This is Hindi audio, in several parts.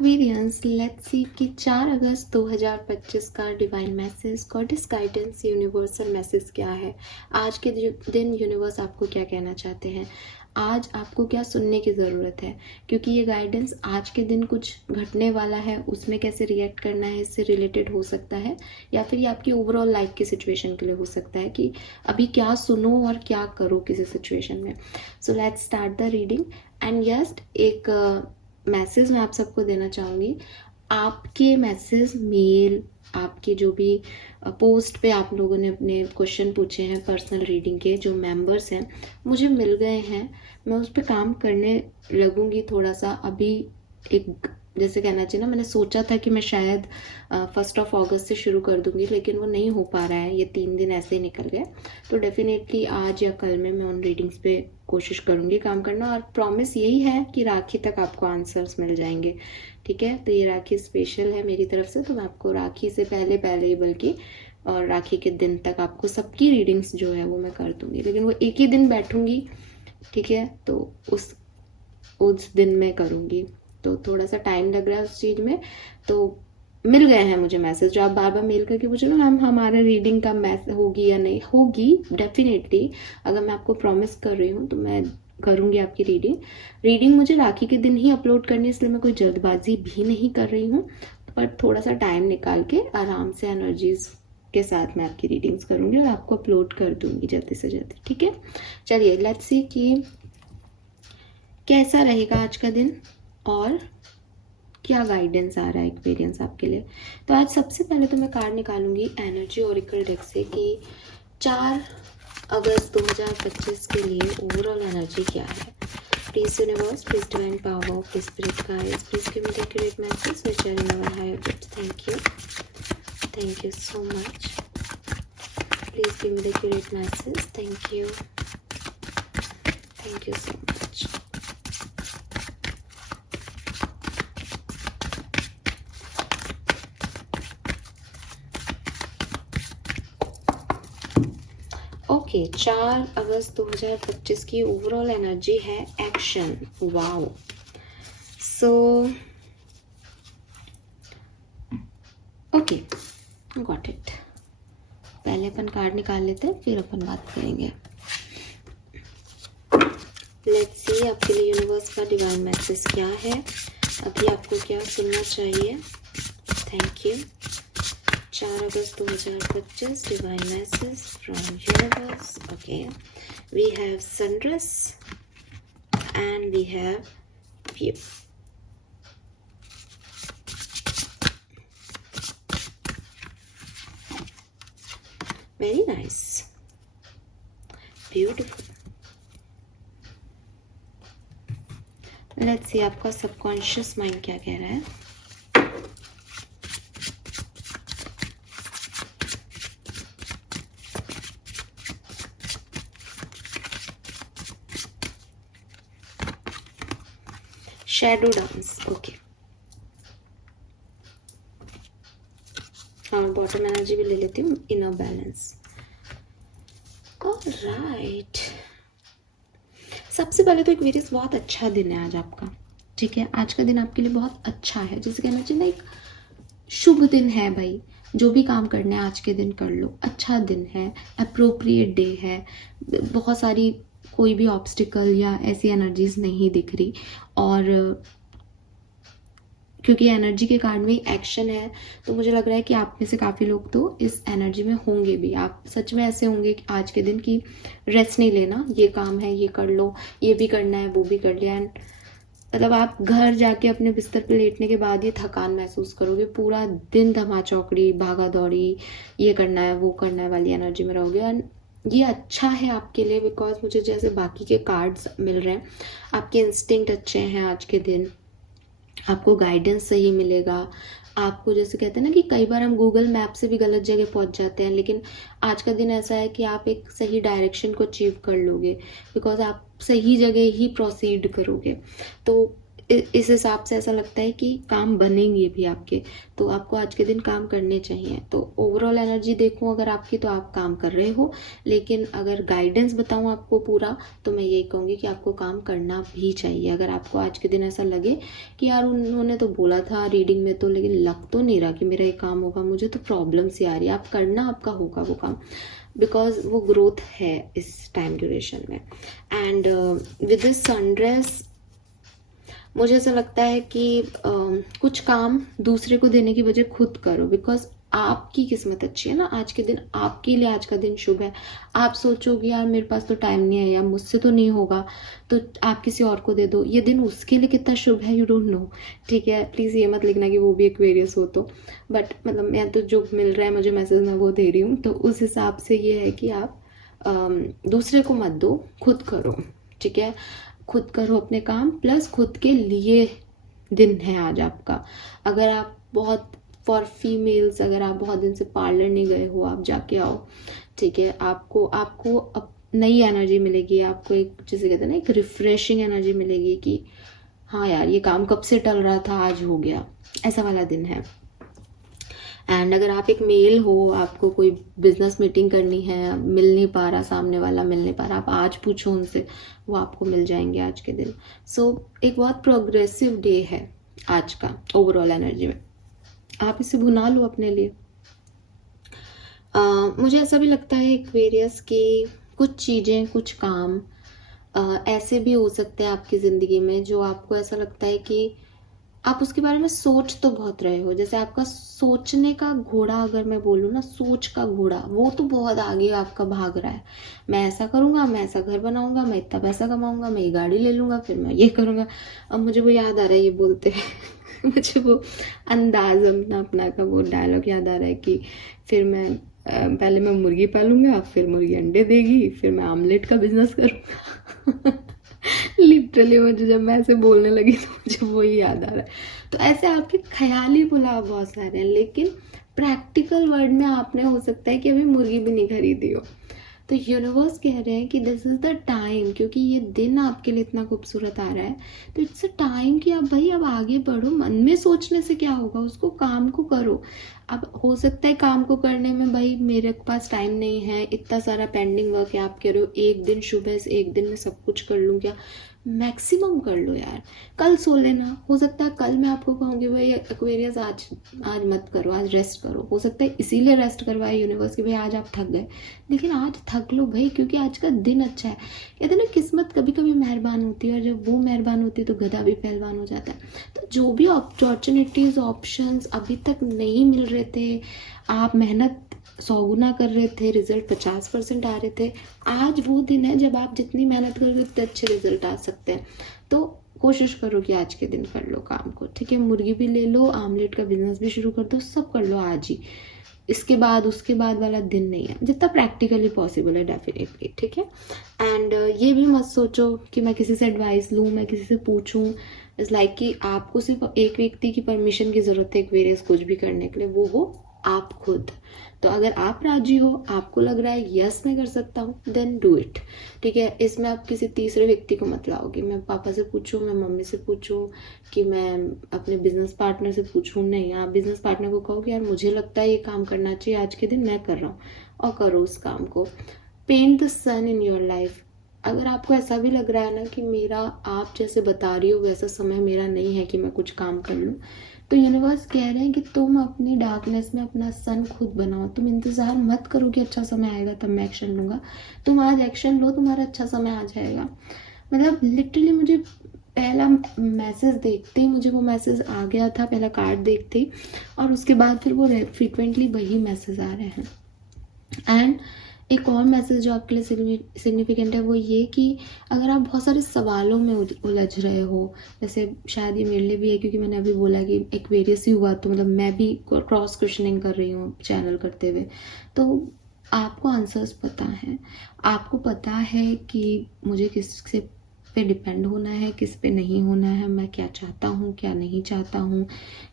एक्वेरियंस, लेट्स सी कि 4 अगस्त 2025 का divine message, goddess guidance, universal message क्या है। आज के दिन यूनिवर्स आपको क्या कहना चाहते हैं, आज आपको क्या सुनने की ज़रूरत है, क्योंकि ये गाइडेंस आज के दिन कुछ घटने वाला है, उसमें कैसे रिएक्ट करना है इससे रिलेटेड हो सकता है, या फिर ये आपकी ओवरऑल लाइफ की सिचुएशन के लिए हो सकता है कि अभी क्या सुनो और क्या करो किसी सिचुएशन में। So let's start the reading. And yes, एक मैसेज मैं आप सबको देना चाहूँगी। आपके मैसेज, मेल, आपके जो भी पोस्ट पे आप लोगों ने अपने क्वेश्चन पूछे हैं पर्सनल रीडिंग के, जो मेंबर्स हैं मुझे मिल गए हैं। मैं उस पर काम करने लगूंगी थोड़ा सा। अभी एक जैसे कहना चाहिए ना, मैंने सोचा था कि मैं शायद 1 अगस्त से शुरू कर दूंगी, लेकिन वो नहीं हो पा रहा है, ये 3 दिन ऐसे ही निकल गए। तो डेफिनेटली आज या कल में मैं उन रीडिंग्स पे कोशिश करूंगी काम करना, और प्रॉमिस यही है कि राखी तक आपको आंसर्स मिल जाएंगे। ठीक है, तो ये राखी स्पेशल है मेरी तरफ से, तो मैं आपको राखी से पहले ही बल्कि और राखी के दिन तक आपको सबकी रीडिंग्स जो है वो मैं कर दूंगी, लेकिन वो एक ही दिन बैठूंगी। ठीक है, तो उस दिन में करूंगी, तो थोड़ा सा टाइम लग रहा है उस चीज़ में। तो मिल गए हैं मुझे मैसेज, जो आप बार बार मेल करके पूछ रहे हो मैम हमारे रीडिंग का मैसेज होगी या नहीं होगी। डेफिनेटली अगर मैं आपको प्रॉमिस कर रही हूँ तो मैं करूँगी आपकी रीडिंग मुझे राखी के दिन ही अपलोड करनी है, इसलिए मैं कोई जल्दबाजी भी नहीं कर रही हूँ, पर थोड़ा सा टाइम निकाल के आराम से एनर्जीज के साथ मैं आपकी रीडिंग्स करूँगी और आपको अपलोड कर दूँगी जल्दी से जल्दी। ठीक है, चलिए लेट्स सी कि कैसा रहेगा आज का दिन और क्या गाइडेंस आ रहा है एक्सपीरियंस आपके लिए। तो आज सबसे पहले तो मैं कार्ड निकालूंगी एनर्जी ओरेकल डेक से कि 4 अगस्त 2025 के लिए ओवरऑल एनर्जी क्या है। Please universe, please divine power, please spirit guides, please give me the accurate message which are in our higher goods. Thank you so much. Please give me the accurate message. Thank you so much. Okay, 4 अगस्त 2025 की ओवरऑल एनर्जी है action. Wow, so okay, got it. पहले अपन कार्ड निकाल लेते हैं, फिर अपन बात करेंगे। लेट्स सी आपके लिए यूनिवर्स का डिवाइन मैसेज क्या है, अभी आपको क्या सुनना चाहिए। Thank you. 4 अगस्त 2025 divine message from universe. Okay, we have sunrise and we have view. Very nice, beautiful. Let's see आपका सबकॉन्शियस माइंड क्या कह रहा है। शैडो डांस, ओके, और बॉटम एनर्जी भी ले लेती हूँ, इनर बैलेंस। ऑलराइट, सबसे पहले तो एक्वेरियस बहुत अच्छा दिन है आज आपका। ठीक है, आज का दिन आपके लिए बहुत अच्छा है, जैसे कहना चाहिए ना, एक शुभ दिन है भाई। जो भी काम करना है आज के दिन कर लो, अच्छा दिन है, अप्रोप्रिएट डे है। बहुत सारी कोई भी ऑब्स्टिकल या ऐसी एनर्जीज नहीं दिख रही, और क्योंकि एनर्जी के कार्ड में एक्शन है, तो मुझे लग रहा है कि आप में से काफ़ी लोग तो इस एनर्जी में होंगे भी। आप सच में ऐसे होंगे कि आज के दिन की रेस्ट नहीं लेना, ये काम है ये कर लो, ये भी करना है वो भी कर लिया, एंड मतलब आप घर जाके अपने बिस्तर पे लेटने के बाद ये थकान महसूस करोगे, पूरा दिन धमा चौकड़ी भागा दौड़ी, ये करना है वो करना है वाली एनर्जी में रहोगे। एंड ये अच्छा है आपके लिए, बिकॉज मुझे जैसे बाकी के कार्ड्स मिल रहे हैं, आपके इंस्टिंक्ट अच्छे हैं आज के दिन, आपको गाइडेंस सही मिलेगा। आपको जैसे कहते हैं ना कि कई बार हम गूगल मैप से भी गलत जगह पहुंच जाते हैं, लेकिन आज का दिन ऐसा है कि आप एक सही डायरेक्शन को अचीव कर लोगे, बिकॉज आप सही जगह ही प्रोसीड करोगे। तो इस हिसाब से ऐसा लगता है कि काम बनेंगे भी आपके, तो आपको आज के दिन काम करने चाहिए। तो ओवरऑल एनर्जी देखूं अगर आपकी, तो आप काम कर रहे हो, लेकिन अगर गाइडेंस बताऊं आपको पूरा, तो मैं यही कहूँगी कि आपको काम करना भी चाहिए। अगर आपको आज के दिन ऐसा लगे कि यार उन्होंने तो बोला था रीडिंग में तो, लेकिन लग तो नहीं रहा कि मेरा ये काम होगा, मुझे तो प्रॉब्लम सी आ रही है, आप करना, आपका होगा वो काम, बिकॉज वो ग्रोथ है इस टाइम ड्यूरेशन में। एंड विद दिस सनराइज मुझे ऐसा लगता है कि कुछ काम दूसरे को देने की बजाय खुद करो, बिकॉज आपकी किस्मत अच्छी है ना, आज के दिन आपके लिए आज का दिन शुभ है। आप सोचोगे यार मेरे पास तो टाइम नहीं है, या मुझसे तो नहीं होगा, तो आप किसी और को दे दो, ये दिन उसके लिए कितना शुभ है, यू डोंट नो। ठीक है, प्लीज़ ये मत लिखना कि वो भी एक्वेरियस हो तो, बट मतलब मैं तो जो मिल रहा है मुझे मैसेज में वो दे रही हूँ, तो उस हिसाब से ये है कि आप दूसरे को मत दो, खुद करो। ठीक है, खुद करो अपने काम, प्लस खुद के लिए दिन है आज आपका। अगर आप बहुत, फॉर फीमेल्स, अगर आप बहुत दिन से पार्लर नहीं गए हो, आप जाके आओ। ठीक है, आपको आपको अब नई एनर्जी मिलेगी, आपको एक जिसे कहते हैं ना, एक रिफ्रेशिंग एनर्जी मिलेगी कि हाँ यार ये काम कब से टल रहा था, आज हो गया, ऐसा वाला दिन है। एंड अगर आप एक मेल हो, आपको कोई बिजनेस मीटिंग करनी है, मिल नहीं पा रहा, सामने वाला मिल नहीं पा रहा, आप आज पूछो उनसे, वो आपको मिल जाएंगे आज के दिन। सो एक बहुत प्रोग्रेसिव डे है आज का ओवरऑल एनर्जी में, आप इसे भुना लो अपने लिए। मुझे ऐसा भी लगता है एक्वेरियस की कुछ चीज़ें, कुछ काम ऐसे भी हो सकते हैं आपकी ज़िंदगी में जो आपको ऐसा लगता है कि आप उसके बारे में सोच तो बहुत रहे हो। जैसे आपका सोचने का घोड़ा, अगर मैं बोलूँ ना, सोच का घोड़ा, वो तो बहुत आगे आपका भाग रहा है। मैं ऐसा करूँगा, मैं ऐसा घर बनाऊँगा, मैं इतना पैसा कमाऊँगा, मैं ये गाड़ी ले लूँगा, फिर मैं ये करूँगा। अब मुझे वो याद आ रहा है ये बोलते हुए मुझे वो अंदाज अपना का वो डायलॉग याद आ रहा है कि फिर मैं पहले मैं मुर्गी पालूंगा, फिर मुर्गी अंडे देगी, फिर मैं आमलेट का बिजनेस करूँगा। लिटरली मुझे जब मैं ऐसे बोलने लगी तो मुझे वही याद आ रहा है। तो ऐसे आपके ख्याली पुलाव बहुत सारे हैं, लेकिन प्रैक्टिकल वर्ड में आपने हो सकता है कि अभी मुर्गी भी नहीं खरीदी हो। तो यूनिवर्स कह रहे हैं कि दिस इज़ द टाइम, क्योंकि ये दिन आपके लिए इतना खूबसूरत आ रहा है, तो इट्स अ टाइम कि आप भाई अब आगे बढ़ो। मन में सोचने से क्या होगा, उसको काम को करो। अब हो सकता है काम को करने में भाई मेरे पास टाइम नहीं है, इतना सारा पेंडिंग वर्क है, आप कह रहे हो एक दिन शुभ है, एक दिन में सब कुछ कर लूँ क्या, मैक्सिमम कर लो यार। कल सो लेना, हो सकता है कल मैं आपको कहूँगी भाई एक्वेरियस आज आज मत करो, आज रेस्ट करो। हो सकता है इसीलिए रेस्ट करवाए यूनिवर्स की भाई आज आप थक गए, लेकिन आज थक लो भाई, क्योंकि आज का दिन अच्छा है। कहते हैं ना किस्मत कभी कभी मेहरबान होती है, और जब वो मेहरबान होती है तो गधा भी पहलवान हो जाता है। तो जो भी अपॉर्चुनिटीज़, ऑप्शंस अभी तक नहीं मिल रहे थे, आप मेहनत 100 गुना कर रहे थे, रिजल्ट 50% आ रहे थे, आज वो दिन है जब आप जितनी मेहनत करोगे उतने अच्छे रिजल्ट आ सकते हैं। तो कोशिश करो कि आज के दिन कर लो काम को। ठीक है, मुर्गी भी ले लो, आमलेट का बिजनेस भी शुरू कर दो, सब कर लो आज ही। इसके बाद उसके बाद वाला दिन नहीं है, जितना प्रैक्टिकली पॉसिबल है डेफिनेटली। ठीक है, एंड ये भी मत सोचो कि मैं किसी से एडवाइस लूँ, मैं किसी से पूछूँ। इट्स लाइक कि आपको सिर्फ एक व्यक्ति की परमिशन की ज़रूरत है एक्वेरियस कुछ भी करने के लिए, वो हो आप खुद। तो अगर आप राजी हो, आपको लग रहा है यस मैं कर सकता हूँ, देन डू इट। ठीक है, इसमें आप किसी तीसरे व्यक्ति को मत लाओगे, मैं पापा से पूछूं, मैं मम्मी से पूछूं, कि मैं अपने बिजनेस पार्टनर से पूछूं। नहीं, आप बिजनेस पार्टनर को कहो कि यार मुझे लगता है ये काम करना चाहिए आज के दिन, मैं कर रहा हूँ, और करो उस काम को। Paint the sun in your life. अगर आपको ऐसा भी लग रहा है ना कि मेरा, आप जैसे बता रही हो वैसा समय मेरा नहीं है कि मैं कुछ काम कर लूँ, तो यूनिवर्स कह रहे हैं कि तुम अपनी डार्कनेस में अपना सन खुद बनाओ। तुम इंतज़ार मत करो कि अच्छा समय आएगा तब मैं एक्शन लूँगा, तुम आज एक्शन लो, तुम्हारा अच्छा समय आ जाएगा। मतलब लिटरली मुझे पहला मैसेज देखते ही मुझे वो मैसेज आ गया था, पहला कार्ड देखते ही, और उसके बाद फिर वो फ्रिक्वेंटली वही मैसेज आ रहे हैं। एंड एक और मैसेज जो आपके लिए सिग्निफिकेंट है वो ये कि अगर आप बहुत सारे सवालों में उलझ रहे हो, जैसे शायद ये मेरे लिए भी है, क्योंकि मैंने अभी बोला कि एक्वेरियस ही हुआ, तो मतलब मैं भी क्रॉस क्वेश्चनिंग कर रही हूँ चैनल करते हुए, तो आपको आंसर्स पता है, आपको पता है कि मुझे किस से पे डिपेंड होना है, किस पे नहीं होना है, मैं क्या चाहता हूँ, क्या नहीं चाहता हूँ,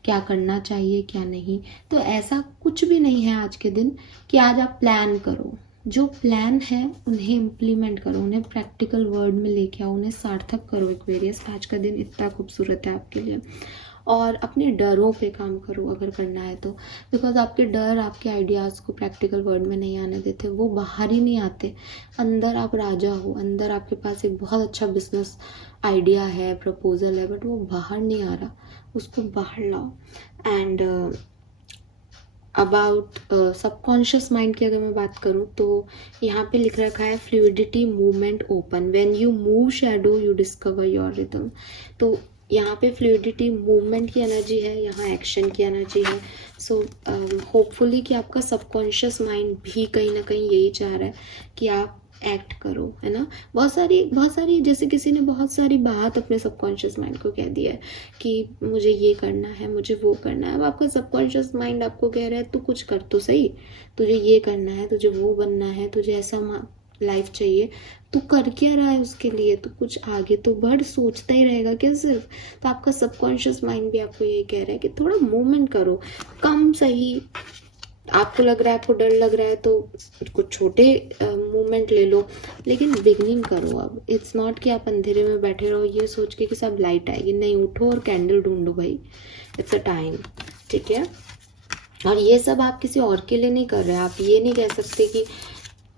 क्या करना चाहिए, क्या नहीं। तो ऐसा कुछ भी नहीं है आज के दिन कि आज आप प्लान करो, जो प्लान है उन्हें इम्प्लीमेंट करो, उन्हें प्रैक्टिकल वर्ड में लेके आओ, उन्हें सार्थक करो एक्वेरियस। आज का दिन इतना खूबसूरत है आपके लिए। और अपने डरों पे काम करो अगर करना है तो, बिकॉज आपके डर आपके आइडियाज़ को प्रैक्टिकल वर्ड में नहीं आने देते, वो बाहर ही नहीं आते। अंदर आप राजा हो, अंदर आपके पास एक बहुत अच्छा बिजनेस आइडिया है, प्रपोजल है, बट वो बाहर नहीं आ रहा, उसको बाहर लाओ। एंड अबाउट सबकॉन्शियस माइंड की अगर मैं बात करूँ तो यहाँ पे लिख रखा है fluidity, movement, open. When you move shadow you discover your rhythm. तो यहाँ पे फ्लूइडिटी, मूवमेंट की एनर्जी है, यहाँ एक्शन की एनर्जी है। सो होपफुली कि आपका सबकॉन्शियस माइंड भी कहीं ना कहीं यही चाह रहा है कि आप एक्ट करो, है ना। बहुत सारी जैसे किसी ने बहुत सारी बात अपने सबकॉन्शियस माइंड को कह दिया है कि मुझे ये करना है, मुझे वो करना है। अब आपका सबकॉन्शियस माइंड आपको कह रहा है तू कुछ कर तो सही, तुझे ये करना है, तुझे वो बनना है, तुझे ऐसा लाइफ चाहिए, तू कर क्या रहा है उसके लिए, तू कुछ आगे तो बढ़, सोचता ही रहेगा क्या सिर्फ। तो आपका सबकॉन्शियस माइंड भी आपको यही कह रहा है कि थोड़ा मूवमेंट करो, कम सही। आपको लग रहा है, आपको डर लग रहा है तो कुछ छोटे मूवमेंट ले लो, लेकिन बिगनिंग करो। अब इट्स नॉट कि आप अंधेरे में बैठे रहो ये सोच के कि सब लाइट आएगी, नहीं, उठो और कैंडल ढूंढो भाई, इट्स अ टाइम, ठीक है। और ये सब आप किसी और के लिए नहीं कर रहे हैं। आप ये नहीं कह सकते कि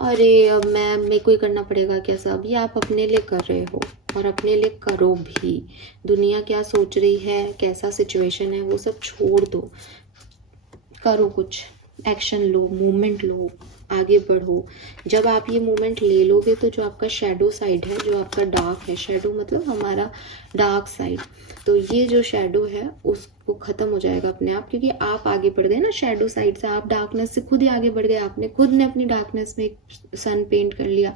अरे अब मेरे को ही करना पड़ेगा क्या सब, ये आप अपने लिए कर रहे हो और अपने लिए करो भी। दुनिया क्या सोच रही है, कैसा सिचुएशन है, वो सब छोड़ दो, करो कुछ, एक्शन लो, मूवमेंट लो, आगे बढ़ो। जब आप ये मूवमेंट ले लोगे तो जो आपका शैडो साइड है, जो आपका डार्क है, शैडो मतलब हमारा डार्क साइड, तो ये जो शैडो है उसको ख़त्म हो जाएगा अपने आप, क्योंकि आप आगे बढ़ गए ना शैडो साइड से, आप डार्कनेस से खुद ही आगे बढ़ गए, आपने खुद ने अपनी डार्कनेस में एक सन पेंट कर लिया,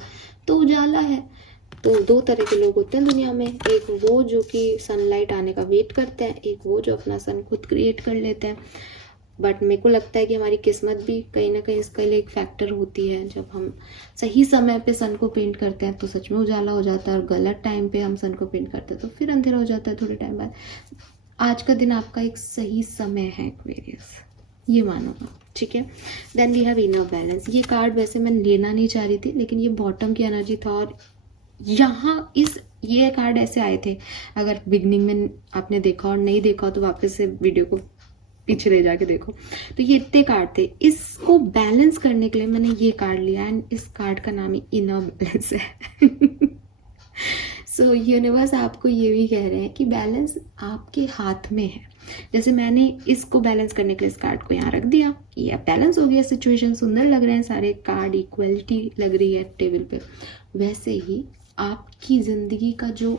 तो उजाला है। तो दो तरह के लोग होते हैं दुनिया में, एक वो जो कि सनलाइट आने का वेट करते हैं, एक वो जो अपना सन खुद क्रिएट कर लेते हैं। बट मेरे को लगता है कि हमारी किस्मत भी कहीं ना कहीं इसके लिए एक फैक्टर होती है। जब हम सही समय पे सन को पेंट करते हैं तो सच में उजाला हो जाता है, और गलत टाइम पे हम सन को पेंट करते हैं तो फिर अंधेरा हो जाता है थोड़े टाइम बाद। आज का दिन आपका एक सही समय है एक्वेरियस, ये मानोगा, ठीक है। Then we have inner balance. ये कार्ड वैसे मैं लेना नहीं चाह रही थी, लेकिन ये बॉटम की एनर्जी था, और यहाँ ये कार्ड ऐसे आए थे। अगर बिगनिंग में आपने देखा और नहीं देखा तो वापस से वीडियो को पीछे ले जाके देखो। तो ये इतने कार्ड थे, इसको बैलेंस करने के लिए मैंने ये कार्ड लिया, एंड इस कार्ड का नाम ही इनर बैलेंस है। सो यूनिवर्स आपको ये भी कह रहे हैं कि बैलेंस आपके हाथ में है। जैसे मैंने इसको बैलेंस करने के लिए इस कार्ड को यहाँ रख दिया, ये अब बैलेंस हो गया, सिचुएशन सुंदर लग रहे हैं, सारे कार्ड इक्वलिटी लग रही है टेबल पे। वैसे ही आपकी ज़िंदगी का जो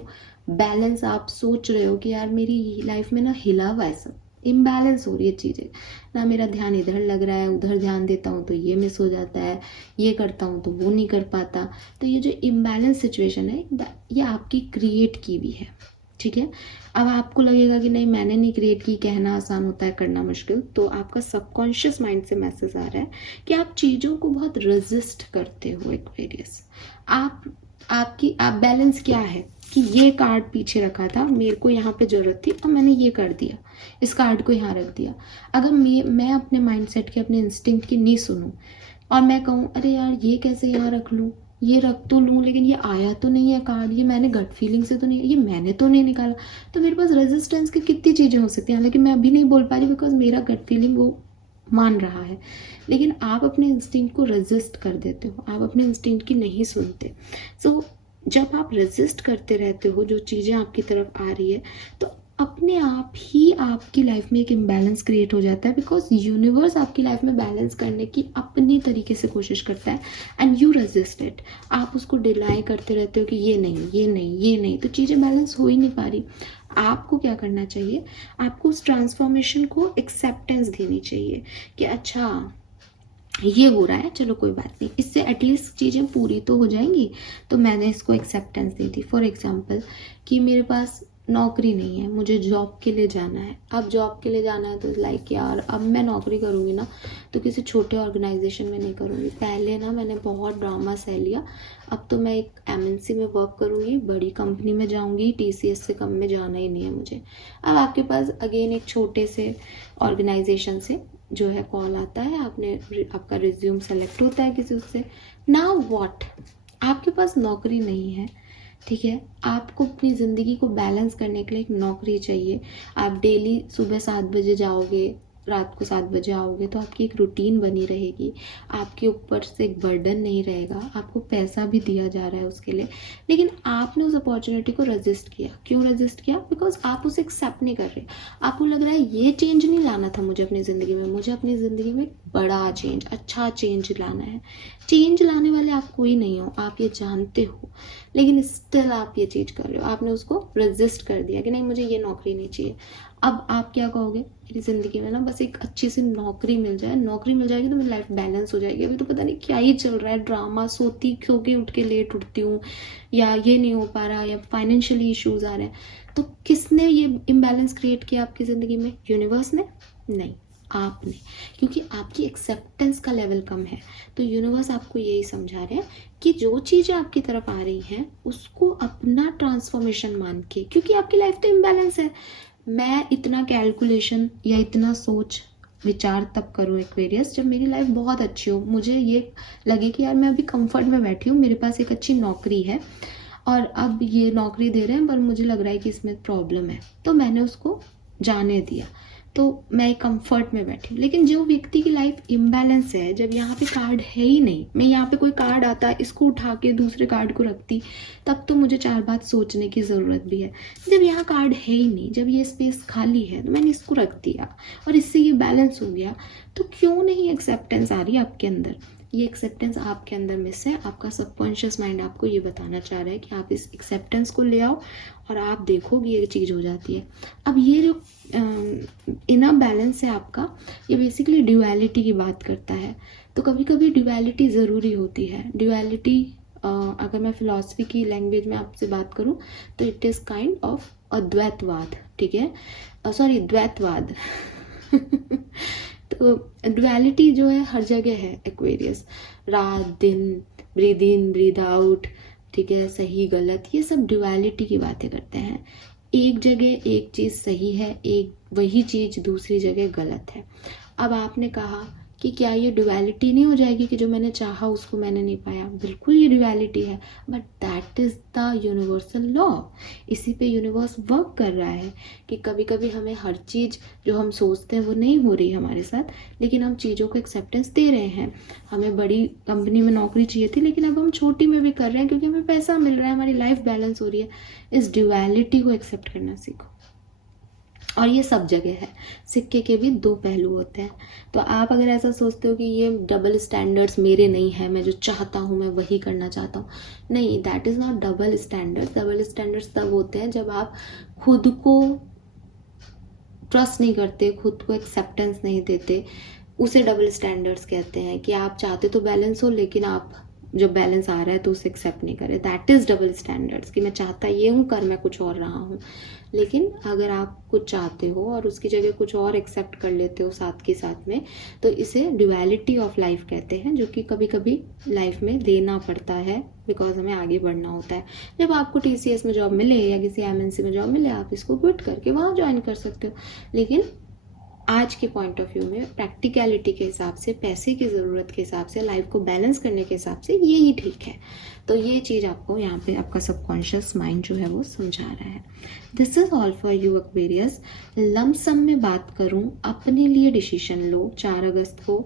बैलेंस आप सोच रहे हो कि यार मेरी लाइफ में ना हिला हुआ है, सब इम्बैलेंस हो रही है चीज़ें ना, मेरा ध्यान इधर लग रहा है, उधर ध्यान देता हूँ तो ये मिस हो जाता है, ये करता हूँ तो वो नहीं कर पाता। तो ये जो इम्बैलेंस सिचुएशन है ये आपकी क्रिएट की भी है, ठीक है। अब आपको लगेगा कि नहीं मैंने नहीं क्रिएट की, कहना आसान होता है करना मुश्किल, तो आपका सबकॉन्शियस माइंड से मैसेज आ रहा है कि आप चीज़ों को बहुत रेजिस्ट करते हो एक्वेरियस। आप बैलेंस क्या है कि ये कार्ड पीछे रखा था, मेरे को यहाँ पे ज़रूरत थी और मैंने ये कर दिया, इस कार्ड को यहाँ रख दिया। अगर मैं अपने माइंडसेट के, अपने इंस्टिंक्ट की नहीं सुनूं और मैं कहूँ अरे यार ये कैसे यहाँ रख लूँ, ये रख तो लूँ लेकिन ये आया तो नहीं है कार्ड, ये मैंने गट फीलिंग से तो नहीं, ये मैंने तो नहीं निकाला, तो मेरे पास रेजिस्टेंस की कितनी चीज़ें हो सकती हैं। हालांकि मैं अभी नहीं बोल पा रही बिकॉज मेरा गट फीलिंग वो मान रहा है, लेकिन आप अपने इंस्टिंक्ट को रेजिस्ट कर देते हो, आप अपने इंस्टिंक्ट की नहीं सुनते। सो जब आप रेजिस्ट करते रहते हो जो चीज़ें आपकी तरफ आ रही है, तो अपने आप ही आपकी लाइफ में एक इम्बैलेंस क्रिएट हो जाता है, बिकॉज यूनिवर्स आपकी लाइफ में बैलेंस करने की अपनी तरीके से कोशिश करता है एंड यू रेजिस्ट इट। आप उसको डिनाई करते रहते हो कि ये नहीं, ये नहीं, ये नहीं, तो चीज़ें बैलेंस हो ही नहीं पा रही। आपको क्या करना चाहिए, आपको उस ट्रांसफॉर्मेशन को एक्सेप्टेंस देनी चाहिए कि अच्छा ये हो रहा है, चलो कोई बात नहीं, इससे एटलीस्ट चीज़ें पूरी तो हो जाएंगी। तो मैंने इसको एक्सेप्टेंस दी थी। फॉर एग्जांपल कि मेरे पास नौकरी नहीं है, मुझे जॉब के लिए जाना है। अब जॉब के लिए जाना है तो लाइक यार अब मैं नौकरी करूँगी ना तो किसी छोटे ऑर्गेनाइजेशन में नहीं करूँगी। पहले ना मैंने बहुत ड्रामा सह लिया, अब तो मैं एक एमएनसी में वर्क करूँगी, बड़ी कंपनी में जाऊँगी, टीसीएस से कम में जाना ही नहीं है मुझे। अब आपके पास अगेन एक छोटे से ऑर्गेनाइजेशन से जो है कॉल आता है, आपका रिज्यूम सेलेक्ट होता है किसी उससे। नाउ व्हाट, आपके पास नौकरी नहीं है, ठीक है, आपको अपनी ज़िंदगी को बैलेंस करने के लिए एक नौकरी चाहिए। आप डेली सुबह 7 बजे जाओगे, रात को 7 बजे आओगे, तो आपकी एक रूटीन बनी रहेगी, आपके ऊपर से एक बर्डन नहीं रहेगा, आपको पैसा भी दिया जा रहा है उसके लिए। लेकिन आपने उस अपॉर्चुनिटी को रजिस्ट किया। क्यों रजिस्ट किया? बिकॉज आप उसे एक्सेप्ट नहीं कर रहे। आपको लग रहा है ये चेंज नहीं लाना था मुझे अपनी ज़िंदगी में, मुझे अपनी ज़िंदगी में बड़ा चेंज, अच्छा चेंज लाना है। चेंज लाने वाले आप कोई नहीं हो, आप ये जानते हो, लेकिन स्टिल आप ये चीज़ कर रहे हो। आपने उसको रजिस्ट कर दिया कि नहीं मुझे ये नौकरी नहीं चाहिए। अब आप क्या कहोगे, मेरी ज़िंदगी में ना बस एक अच्छी सी नौकरी मिल जाए, नौकरी मिल जाएगी तो मेरी लाइफ बैलेंस हो जाएगी। अभी तो पता नहीं क्या ही चल रहा है, ड्रामा, सोती सो के उठ के लेट उठती हूँ, या ये नहीं हो पा रहा, या फाइनेंशियली इश्यूज आ रहे हैं। तो किसने ये इम्बैलेंस क्रिएट किया आपकी ज़िंदगी में? यूनिवर्स ने? नहीं, आपने, क्योंकि आपकी एक्सेप्टेंस का लेवल कम है। तो यूनिवर्स आपको यही समझा रहे हैं कि जो चीज़ें आपकी तरफ आ रही हैं उसको अपना ट्रांसफॉर्मेशन मान के, क्योंकि आपकी लाइफ तो इम्बैलेंस है। मैं इतना कैलकुलेशन या इतना सोच विचार तब करूँ एक्वेरियस जब मेरी लाइफ बहुत अच्छी हो, मुझे ये लगे कि यार मैं अभी कंफर्ट में बैठी हूँ, मेरे पास एक अच्छी नौकरी है और अब ये नौकरी दे रहे हैं पर मुझे लग रहा है कि इसमें प्रॉब्लम है, तो मैंने उसको जाने दिया, तो मैं कंफर्ट में बैठी हूँ। लेकिन जो व्यक्ति की लाइफ इम्बैलेंस है, जब यहाँ पे कार्ड है ही नहीं, मैं यहाँ पे कोई कार्ड आता है इसको उठा के दूसरे कार्ड को रखती, तब तो मुझे 4 बात सोचने की ज़रूरत भी है। जब यहाँ कार्ड है ही नहीं, जब ये स्पेस खाली है, तो मैंने इसको रख दिया और इससे ये बैलेंस हो गया। तो क्यों नहीं एक्सेप्टेंस आ रही आपके अंदर? ये एक्सेप्टेंस आपके अंदर मिस है। आपका सबकॉन्शियस माइंड आपको ये बताना चाह रहा है कि आप इस एक्सेप्टेंस को ले आओ और आप देखोगे ये चीज़ हो जाती है। अब ये जो इनर बैलेंस है आपका, ये बेसिकली ड्यूअलिटी की बात करता है। तो कभी कभी ड्यूअलिटी ज़रूरी होती है। ड्यूअलिटी अगर मैं फिलॉसफी की लैंग्वेज में आपसे बात करूँ तो इट इज़ काइंड ऑफ अद्वैतवाद, ठीक है, सॉरी द्वैतवाद तो ड्युअलिटी जो है हर जगह है एक्वेरियस, रात दिन, ब्रीद इन ब्रीद आउट, ठीक है, सही गलत, ये सब ड्युअलिटी की बातें करते हैं। एक जगह एक चीज़ सही है, एक वही चीज़ दूसरी जगह गलत है। अब आपने कहा कि क्या ये ड्युअलिटी नहीं हो जाएगी कि जो मैंने चाहा उसको मैंने नहीं पाया? बिल्कुल ये ड्युअलिटी है, but that is the universal law. इसी पे यूनिवर्स वर्क कर रहा है कि कभी कभी हमें हर चीज़ जो हम सोचते हैं वो नहीं हो रही हमारे साथ, लेकिन हम चीज़ों को एक्सेप्टेंस दे रहे हैं। हमें बड़ी कंपनी में नौकरी चाहिए थी, लेकिन अब हम छोटी में भी कर रहे हैं क्योंकि हमें पैसा मिल रहा है, हमारी लाइफ बैलेंस हो रही है। इस ड्युअलिटी को एक्सेप्ट करना सीखो। और ये सब जगह है, सिक्के के भी 2 पहलू होते हैं। तो आप अगर ऐसा सोचते हो कि ये डबल स्टैंडर्ड्स मेरे नहीं है, मैं जो चाहता हूँ मैं वही करना चाहता हूँ, नहीं, that is not double standards. Double standards तब होते हैं जब आप खुद को ट्रस्ट नहीं करते, खुद को एक्सेप्टेंस नहीं देते, उसे डबल स्टैंडर्ड्स कहते हैं। कि आप चाहते तो बैलेंस हो, लेकिन आप जब बैलेंस आ रहा है तो उसे एक्सेप्ट नहीं करे, दैट इज़ डबल स्टैंडर्ड्स। कि मैं चाहता ये हूँ, कर मैं कुछ और रहा हूँ। लेकिन अगर आप कुछ चाहते हो और उसकी जगह कुछ और एक्सेप्ट कर लेते हो साथ के साथ में, तो इसे ड्युअलिटी ऑफ लाइफ कहते हैं, जो कि कभी कभी लाइफ में लेना पड़ता है बिकॉज हमें आगे बढ़ना होता है। जब आपको टीसीएस में जॉब मिले या किसी एमएनसी में जॉब मिले, आप इसको क्विट करके वहाँ ज्वाइन कर सकते हो। लेकिन आज के पॉइंट ऑफ व्यू में प्रैक्टिकलिटी के हिसाब से, पैसे की ज़रूरत के हिसाब से, लाइफ को बैलेंस करने के हिसाब से यही ठीक है। तो ये चीज़ आपको यहाँ पे आपका सबकॉन्शियस माइंड जो है वो समझा रहा है। This is all for you Aquarius. Lump sum में बात करूँ, अपने लिए डिसीजन लो। 4 अगस्त को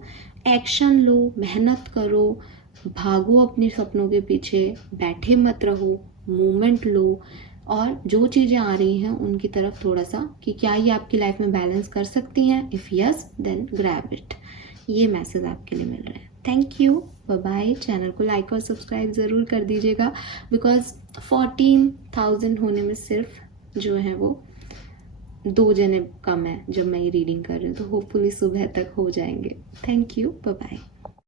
एक्शन लो, मेहनत करो, भागो अपने सपनों के पीछे, बैठे मत रहो, मूवमेंट लो, और जो चीज़ें आ रही हैं उनकी तरफ थोड़ा सा कि क्या ये आपकी लाइफ में बैलेंस कर सकती हैं। If yes then grab it. ये मैसेज आपके लिए मिल रहा है। Thank you, bye bye. Channel को लाइक और सब्सक्राइब ज़रूर कर दीजिएगा बिकॉज 14,000 होने में सिर्फ जो है वो 2 जने कम है जब मैं ये रीडिंग कर रही हूँ, तो होपफुली सुबह तक हो जाएंगे। Thank you, bye bye.